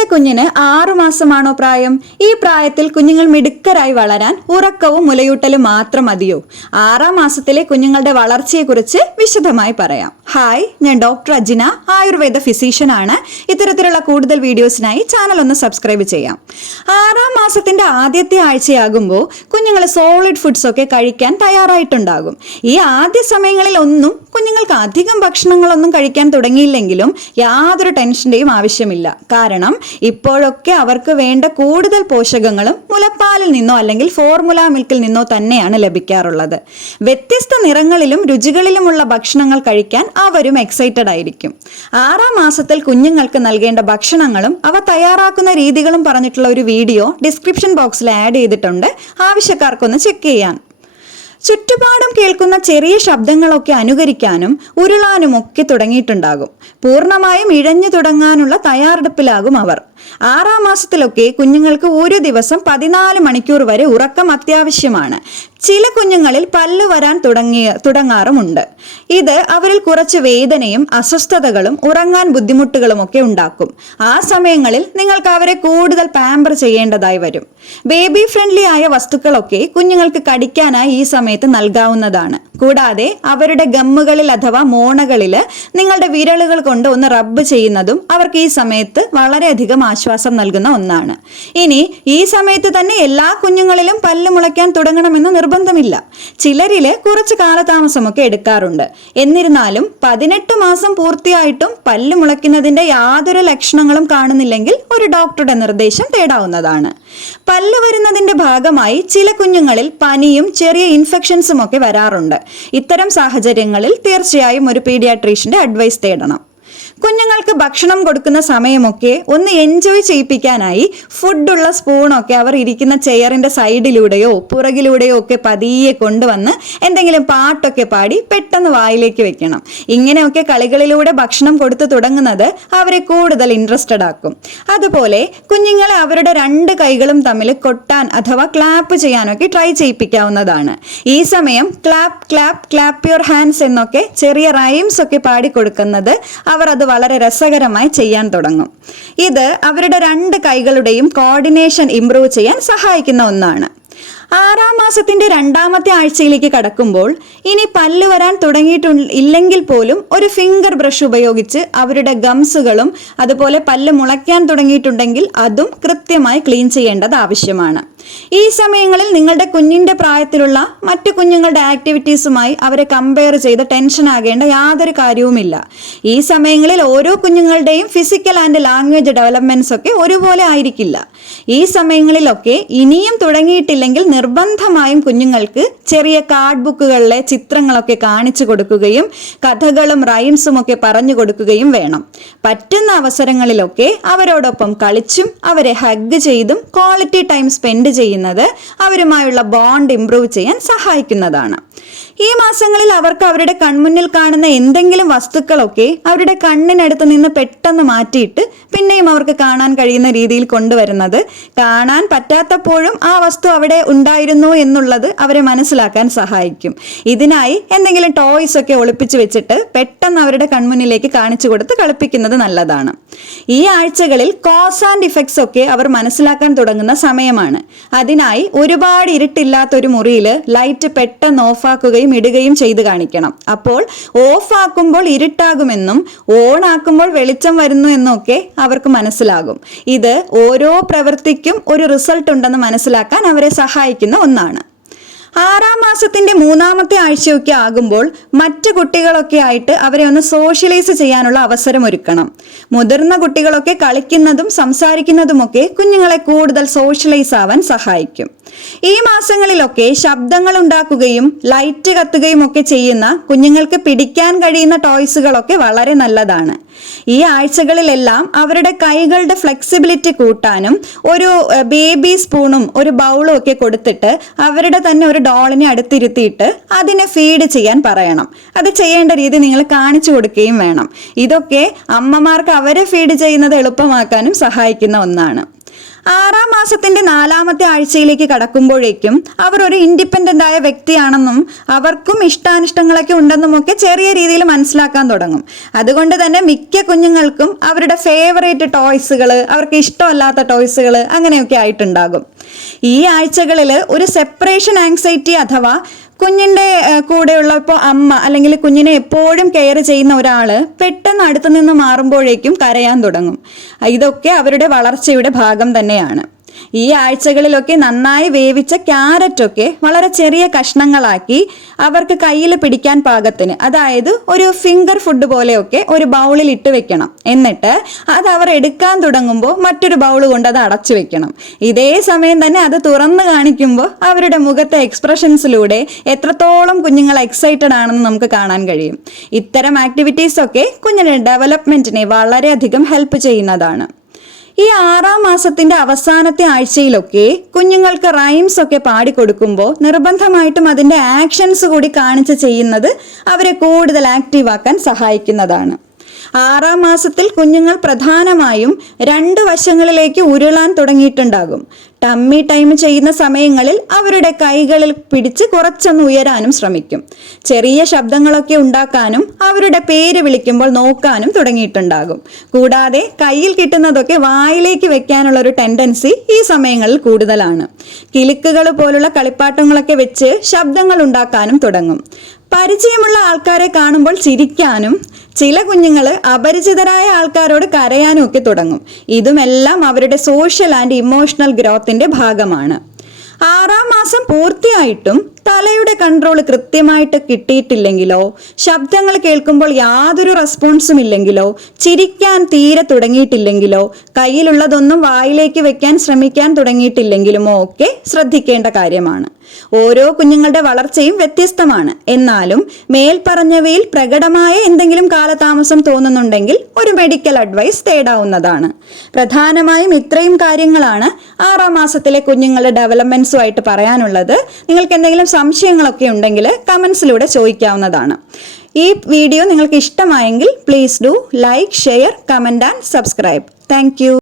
നിങ്ങളുടെ കുഞ്ഞിന് 6 മാസമാണോ പ്രായം? ഈ പ്രായത്തിൽ കുഞ്ഞുങ്ങൾ മിടുക്കരായി വളരാൻ ഉറക്കവും മുലയൂട്ടലും മാത്രം മതിയോ? 6-ാം മാസത്തിലെ കുഞ്ഞുങ്ങളുടെ വളർച്ചയെക്കുറിച്ച് വിശദമായി പറയാം. ഹായ്, ഞാൻ ഡോക്ടർ അജിന, ആയുർവേദ ഫിസീഷ്യൻ ആണ്. ഇത്തരത്തിലുള്ള കൂടുതൽ വീഡിയോസിനായി ചാനൽ ഒന്ന് സബ്സ്ക്രൈബ് ചെയ്യാം. 6-ാം മാസത്തിന്റെ ആദ്യത്തെ ആഴ്ചയാകുമ്പോൾ കുഞ്ഞുങ്ങൾ സോളിഡ് ഫുഡ്സ് ഒക്കെ കഴിക്കാൻ തയ്യാറായിട്ടുണ്ടാകും. ഈ ആദ്യ സമയങ്ങളിൽ ഒന്നും കുഞ്ഞുങ്ങൾക്ക് അധികം ഭക്ഷണങ്ങളൊന്നും കഴിക്കാൻ തുടങ്ങിയില്ലെങ്കിലും യാതൊരു ടെൻഷന്റെയും ആവശ്യമില്ല. കാരണം ഇപ്പോഴൊക്കെ അവർക്ക് വേണ്ട കൂടുതൽ പോഷകങ്ങളും മുലപ്പാലിൽ നിന്നോ അല്ലെങ്കിൽ ഫോർമുല മിൽക്കിൽ നിന്നോ തന്നെയാണ് ലഭിക്കാറുള്ളത്. വ്യത്യസ്ത നിറങ്ങളിലും രുചികളിലുമുള്ള ഭക്ഷണങ്ങൾ കഴിക്കാൻ അവരും എക്സൈറ്റഡ് ആയിരിക്കും. 6-ാം മാസത്തിൽ കുഞ്ഞുങ്ങൾക്ക് നൽകേണ്ട ഭക്ഷണങ്ങളും അവ തയ്യാറാക്കുന്ന രീതികളും പറഞ്ഞിട്ടുള്ള ഒരു വീഡിയോ ഡിസ്ക്രിപ്ഷൻ ബോക്സിൽ ആഡ് ചെയ്തിട്ടുണ്ട്. ആവശ്യക്കാർക്കൊന്ന് ചെക്ക് ചെയ്യാൻ. ചുറ്റുപാടും കേൾക്കുന്ന ചെറിയ ശബ്ദങ്ങളൊക്കെ അനുകരിക്കാനും ഉരുളാനും ഒക്കെ തുടങ്ങിയിട്ടുണ്ടാകും. പൂർണ്ണമായും ഇഴഞ്ഞു തുടങ്ങാനുള്ള തയ്യാറെടുപ്പിലാകും അവർ. 6-ാം മാസത്തിലൊക്കെ കുഞ്ഞുങ്ങൾക്ക് ഒരു ദിവസം 14 മണിക്കൂർ വരെ ഉറക്കം അത്യാവശ്യമാണ്. ചില കുഞ്ഞുങ്ങളിൽ പല്ല് വരാൻ തുടങ്ങാറുമുണ്ട്. ഇത് അവരിൽ കുറച്ച് വേദനയും അസ്വസ്ഥതകളും ഉറങ്ങാൻ ബുദ്ധിമുട്ടുകളും ഒക്കെ ഉണ്ടാക്കും. ആ സമയങ്ങളിൽ നിങ്ങൾക്ക് അവരെ കൂടുതൽ പാമ്പർ ചെയ്യേണ്ടതായി വരും. ബേബി ഫ്രണ്ട്ലി ആയ വസ്തുക്കളൊക്കെ കുഞ്ഞുങ്ങൾക്ക് കടിക്കാനായി ഈ സമയത്ത് നൽകാവുന്നതാണ്. കൂടാതെ അവരുടെ ഗമ്മുകളിൽ അഥവാ മോണകളിൽ നിങ്ങളുടെ വിരലുകൾ കൊണ്ട് ഒന്ന് റബ്ബ് ചെയ്യുന്നതും അവർക്ക് ഈ സമയത്ത് വളരെയധികം ആശ്വാസം നൽകുന്ന ഒന്നാണ്. ഇനി ഈ സമയത്ത് തന്നെ എല്ലാ കുഞ്ഞുങ്ങളിലും പല്ല് മുളയ്ക്കാൻ തുടങ്ങണമെന്ന് നിർബന്ധമില്ല. ചിലരില് കുറച്ച് കാലതാമസമൊക്കെ എടുക്കാറുണ്ട്. എന്നിരുന്നാലും 18 മാസം പൂർത്തിയായിട്ടും പല്ല് മുളയ്ക്കുന്നതിന്റെ യാതൊരു ലക്ഷണങ്ങളും കാണുന്നില്ലെങ്കിൽ ഒരു ഡോക്ടറുടെ നിർദ്ദേശം തേടാവുന്നതാണ്. പല്ല് വരുന്നതിന്റെ ഭാഗമായി ചില കുഞ്ഞുങ്ങളിൽ പനിയും ചെറിയ ഇൻഫെക്ഷൻസും ഒക്കെ വരാറുണ്ട്. ഇത്തരം സാഹചര്യങ്ങളിൽ തീർച്ചയായും ഒരു പീഡിയാട്രീഷ്യന്റെ അഡ്വൈസ് തേടണം. കുഞ്ഞുങ്ങൾക്ക് ഭക്ഷണം കൊടുക്കുന്ന സമയമൊക്കെ ഒന്ന് എൻജോയ് ചെയ്യിപ്പിക്കാനായി ഫുഡുള്ള സ്പൂണൊക്കെ അവർ ഇരിക്കുന്ന ചെയറിന്റെ സൈഡിലൂടെയോ പുറകിലൂടെയോ ഒക്കെ പതിയെ കൊണ്ടുവന്ന് എന്തെങ്കിലും പാട്ടൊക്കെ പാടി പെട്ടെന്ന് വായിലേക്ക് വെക്കണം. ഇങ്ങനെയൊക്കെ കളികളിലൂടെ ഭക്ഷണം കൊടുത്തു തുടങ്ങുന്നത് അവരെ കൂടുതൽ ഇൻട്രസ്റ്റഡ് ആക്കും. അതുപോലെ കുഞ്ഞുങ്ങളെ അവരുടെ 2 കൈകളും തമ്മിൽ കൊട്ടാൻ അഥവാ ക്ലാപ്പ് ചെയ്യാനൊക്കെ ട്രൈ ചെയ്യിപ്പിക്കാവുന്നതാണ്. ഈ സമയം clap clap clap your hands എന്നൊക്കെ ചെറിയ റൈംസ് ഒക്കെ പാടിക്കൊടുക്കുന്നത് അവർ അത് വളരെ രസകരമായി ചെയ്യാൻ തുടങ്ങും. ഇത് അവരുടെ 2 കൈകളുടെയും കോർഡിനേഷൻ ഇംപ്രൂവ് ചെയ്യാൻ സഹായിക്കുന്ന ഒന്നാണ്. 6-ാം മാസത്തിന്റെ 2-ാമത്തെ ആഴ്ചയിലേക്ക് കടക്കുമ്പോൾ ഇനി പല്ല് വരാൻ തുടങ്ങിയിട്ടില്ലെങ്കിൽ പോലും ഒരു ഫിംഗർ ബ്രഷ് ഉപയോഗിച്ച് അവരുടെ ഗംസുകളും അതുപോലെ പല്ല് മുളയ്ക്കാൻ തുടങ്ങിയിട്ടുണ്ടെങ്കിൽ അതും കൃത്യമായി ക്ലീൻ ചെയ്യേണ്ടത് ആവശ്യമാണ്. ഈ സമയങ്ങളിൽ നിങ്ങളുടെ കുഞ്ഞിന്റെ പ്രായത്തിലുള്ള മറ്റു കുഞ്ഞുങ്ങളുടെ ആക്ടിവിറ്റീസുമായി അവരെ കമ്പയർ ചെയ്ത് ടെൻഷൻ ആകേണ്ട യാതൊരു കാര്യവുമില്ല. ഈ സമയങ്ങളിൽ ഓരോ കുഞ്ഞുങ്ങളുടെയും ഫിസിക്കൽ ആൻഡ് ലാംഗ്വേജ് ഡെവലപ്മെന്റ്സ് ഒക്കെ ഒരുപോലെ ആയിരിക്കില്ല. ഈ സമയങ്ങളിലൊക്കെ ഇനിയും തുടങ്ങിയിട്ടില്ലെങ്കിൽ നിർബന്ധമായും കുഞ്ഞുങ്ങൾക്ക് ചെറിയ കാർഡ് ബുക്കുകളിലെ ചിത്രങ്ങളൊക്കെ കാണിച്ചു കൊടുക്കുകയും കഥകളും റൈംസും ഒക്കെ പറഞ്ഞു കൊടുക്കുകയും വേണം. പറ്റുന്ന അവസരങ്ങളിലൊക്കെ അവരോടൊപ്പം കളിച്ചും അവരെ ഹഗ് ചെയ്തും ക്വാളിറ്റി ടൈം സ്പെൻഡ് ചെയ്യുന്നത് അവരുമായുള്ള ബോണ്ട് ഇംപ്രൂവ് ചെയ്യാൻ സഹായിക്കുന്നതാണ്. ഈ മാസങ്ങളിൽ അവർക്ക് അവരുടെ കൺമുന്നിൽ കാണുന്ന എന്തെങ്കിലും വസ്തുക്കളൊക്കെ അവരുടെ കണ്ണിനടുത്ത് നിന്ന് പെട്ടെന്ന് മാറ്റിയിട്ട് പിന്നെയും അവർക്ക് കാണാൻ കഴിയുന്ന രീതിയിൽ കൊണ്ടുവരുന്നത്, കാണാൻ പറ്റാത്തപ്പോഴും ആ വസ്തു അവിടെ ഉണ്ടായിരുന്നു എന്നുള്ളത് അവരെ മനസ്സിലാക്കാൻ സഹായിക്കും. ഇതിനായി എന്തെങ്കിലും ടോയ്സ് ഒക്കെ ഒളിപ്പിച്ചു വെച്ചിട്ട് പെട്ടെന്ന് അവരുടെ കൺമുന്നിലേക്ക് കാണിച്ചു കൊടുത്ത് കളിപ്പിക്കുന്നത് നല്ലതാണ്. ഈ ആഴ്ചകളിൽ കോസ് ആൻഡ് ഇഫക്ട്സ് ഒക്കെ അവർ മനസ്സിലാക്കാൻ തുടങ്ങുന്ന സമയമാണ്. അതിനായി ഒരുപാട് ഇരുട്ടില്ലാത്തൊരു മുറിയിൽ ലൈറ്റ് പെട്ടെന്ന് ഓഫാക്കുകയും ഇടുകയും ചെയ്ത് കാണിക്കണം. അപ്പോൾ ഓഫ് ആക്കുമ്പോൾ ഇരുട്ടാകുമെന്നും ഓൺ ആക്കുമ്പോൾ വെളിച്ചം വരുന്നു എന്നൊക്കെ അവർക്ക് മനസ്സിലാകും. ഇത് ഓരോ പ്രവൃത്തിക്കും ഒരു റിസൾട്ട് ഉണ്ടെന്ന് മനസ്സിലാക്കാൻ അവരെ സഹായിക്കുന്ന ഒന്നാണ്. 6-ാം മാസത്തിന്റെ 3-ാമത്തെ ആഴ്ചയൊക്കെ ആകുമ്പോൾ മറ്റു കുട്ടികളൊക്കെ ആയിട്ട് അവരെ ഒന്ന് സോഷ്യലൈസ് ചെയ്യാനുള്ള അവസരം ഒരുക്കണം. മുതിർന്ന കുട്ടികളൊക്കെ കളിക്കുന്നതും സംസാരിക്കുന്നതുമൊക്കെ കുഞ്ഞുങ്ങളെ കൂടുതൽ സോഷ്യലൈസ് ആവാൻ സഹായിക്കും. ഈ മാസങ്ങളിലൊക്കെ ശബ്ദങ്ങൾ ഉണ്ടാക്കുകയും ലൈറ്റ് കത്തുകയും ഒക്കെ ചെയ്യുന്ന കുഞ്ഞുങ്ങൾക്ക് പിടിക്കാൻ കഴിയുന്ന ടോയ്സുകളൊക്കെ വളരെ നല്ലതാണ്. ഈ ആഴ്ചകളിലെല്ലാം അവരുടെ കൈകളുടെ ഫ്ലെക്സിബിലിറ്റി കൂട്ടാനും ഒരു ബേബി സ്പൂണും ഒരു ബൗളും ഒക്കെ കൊടുത്തിട്ട് അവരുടെ തന്നെ ഒരു ഡോളിനെ അടുത്തിരുത്തിയിട്ട് അതിനെ ഫീഡ് ചെയ്യാൻ പറയണം. അത് ചെയ്യേണ്ട രീതി നിങ്ങൾ കാണിച്ചു കൊടുക്കുകയും വേണം. ഇതൊക്കെ അമ്മമാർക്ക് അവരെ ഫീഡ് ചെയ്യുന്നത് എളുപ്പമാക്കാനും സഹായിക്കുന്ന ഒന്നാണ്. 6-ാം മാസത്തിന്റെ 4-ാമത്തെ ആഴ്ചയിലേക്ക് കടക്കുമ്പോഴേക്കും അവർ ഒരു ഇൻഡിപെൻഡന്റ് ആയ വ്യക്തിയാണെന്നും അവർക്കും ഇഷ്ടാനിഷ്ടങ്ങളൊക്കെ ഉണ്ടെന്നും ഒക്കെ ചെറിയ രീതിയിൽ മനസ്സിലാക്കാൻ തുടങ്ങും. അതുകൊണ്ട് തന്നെ മിക്ക കുഞ്ഞുങ്ങൾക്കും അവരുടെ ഫേവറേറ്റ് ടോയ്സുകൾ, അവർക്ക് ഇഷ്ടമല്ലാത്ത ടോയ്സുകൾ അങ്ങനെയൊക്കെ ആയിട്ടുണ്ടാകും. ഈ ആഴ്ചകളിൽ ഒരു സെപ്പറേഷൻ ആങ്സൈറ്റി അഥവാ കുഞ്ഞിൻ്റെ കൂടെയുള്ള ഇപ്പോൾ അമ്മ അല്ലെങ്കിൽ കുഞ്ഞിനെ എപ്പോഴും കെയർ ചെയ്യുന്ന ഒരാൾ പെട്ടെന്ന് അടുത്തു നിന്ന് മാറുമ്പോഴേക്കും കരയാൻ തുടങ്ങും. ഇതൊക്കെ അവരുടെ വളർച്ചയുടെ ഭാഗം തന്നെയാണ്. ഈ ആഴ്ചകളിലൊക്കെ നന്നായി വേവിച്ച ക്യാരറ്റൊക്കെ വളരെ ചെറിയ കഷ്ണങ്ങളാക്കി അവർക്ക് കയ്യിൽ പിടിക്കാൻ പാകത്തിന്, അതായത് ഒരു ഫിംഗർ ഫുഡ് പോലെയൊക്കെ ഒരു ബൗളിൽ ഇട്ട് വെക്കണം. എന്നിട്ട് അത് അവർ എടുക്കാൻ തുടങ്ങുമ്പോൾ മറ്റൊരു ബൗൾ കൊണ്ട് അത് അടച്ചു വെക്കണം. ഇതേ സമയം തന്നെ അത് തുറന്നു കാണിക്കുമ്പോൾ അവരുടെ മുഖത്തെ എക്സ്പ്രഷൻസിലൂടെ എത്രത്തോളം കുഞ്ഞുങ്ങൾ എക്സൈറ്റഡ് ആണെന്ന് നമുക്ക് കാണാൻ കഴിയും. ഇത്തരം ആക്ടിവിറ്റീസൊക്കെ കുഞ്ഞിന്റെ ഡെവലപ്മെന്റിനെ വളരെയധികം ഹെൽപ്പ് ചെയ്യുന്നതാണ്. ഈ 6-ാം മാസത്തിന്റെ അവസാനത്തെ ആഴ്ചയിലൊക്കെ കുഞ്ഞുങ്ങൾക്ക് റൈംസ് ഒക്കെ പാടിക്കൊടുക്കുമ്പോൾ നിർബന്ധമായിട്ടും അതിന്റെ ആക്ഷൻസ് കൂടി കാണിച്ച് ചെയ്യുന്നത് അവരെ കൂടുതൽ ആക്റ്റീവ് ആക്കാൻ സഹായിക്കുന്നതാണ്. 6-ാം മാസത്തിൽ കുഞ്ഞുങ്ങൾ പ്രധാനമായും 2 വശങ്ങളിലേക്ക് ഉരുളാൻ തുടങ്ങിയിട്ടുണ്ടാകും. ടമ്മി ടൈം ചെയ്യുന്ന സമയങ്ങളിൽ അവരുടെ കൈകളിൽ പിടിച്ച് കുറച്ചൊന്ന് ഉയരാനും ശ്രമിക്കും. ചെറിയ ശബ്ദങ്ങളൊക്കെ ഉണ്ടാക്കാനും അവരുടെ പേര് വിളിക്കുമ്പോൾ നോക്കാനും തുടങ്ങിയിട്ടുണ്ടാകും. കൂടാതെ കയ്യിൽ കിട്ടുന്നതൊക്കെ വായിലേക്ക് വെക്കാനുള്ള ഒരു ടെൻഡൻസി ഈ സമയങ്ങളിൽ കൂടുതലാണ്. കിലുക്കുകൾ പോലുള്ള കളിപ്പാട്ടങ്ങളൊക്കെ വെച്ച് ശബ്ദങ്ങൾ ഉണ്ടാക്കാനും തുടങ്ങും. പരിചയമുള്ള ആൾക്കാരെ കാണുമ്പോൾ ചിരിക്കാനും ചില കുഞ്ഞുങ്ങൾ അപരിചിതരായ ആൾക്കാരോട് കരയാനും ഒക്കെ തുടങ്ങും. ഇതുമെല്ലാം അവരുടെ സോഷ്യൽ ആൻഡ് ഇമോഷണൽ ഗ്രോത്തിന്റെ ഭാഗമാണ്. 6-ാം മാസം പൂർത്തിയായിട്ടും തലയുടെ കൺട്രോൾ കൃത്യമായിട്ട് കിട്ടിയിട്ടില്ലെങ്കിലോ, ശബ്ദങ്ങൾ കേൾക്കുമ്പോൾ യാതൊരു റെസ്പോൺസും ഇല്ലെങ്കിലോ, ചിരിക്കാൻ തീരെ തുടങ്ങിയിട്ടില്ലെങ്കിലോ, കയ്യിലുള്ളതൊന്നും വായിലേക്ക് വെക്കാൻ ശ്രമിക്കാൻ തുടങ്ങിയിട്ടില്ലെങ്കിലുമോ ഒക്കെ ശ്രദ്ധിക്കേണ്ട കാര്യമാണ്. ഓരോ കുഞ്ഞുങ്ങളുടെ വളർച്ചയും വ്യത്യസ്തമാണ്. എന്നാലും മേൽപ്പറഞ്ഞവയിൽ പ്രകടമായ എന്തെങ്കിലും കാലതാമസം തോന്നുന്നുണ്ടെങ്കിൽ ഒരു മെഡിക്കൽ അഡ്വൈസ് തേടാവുന്നതാണ്. പ്രധാനമായും ഇത്രയും കാര്യങ്ങളാണ് 6-ാം മാസത്തിലെ കുഞ്ഞുങ്ങളുടെ ഡെവലപ്മെന്റ്സുമായിട്ട് പറയാനുള്ളത്. നിങ്ങൾക്ക് എന്തെങ്കിലും സംശയങ്ങളൊക്കെ ഉണ്ടെങ്കിൽ കമന്റ്സിലൂടെ ചോദിക്കാവുന്നതാണ്. ഈ വീഡിയോ നിങ്ങൾക്ക് ഇഷ്ടമായെങ്കിൽ please do like, share, comment and subscribe. Thank you.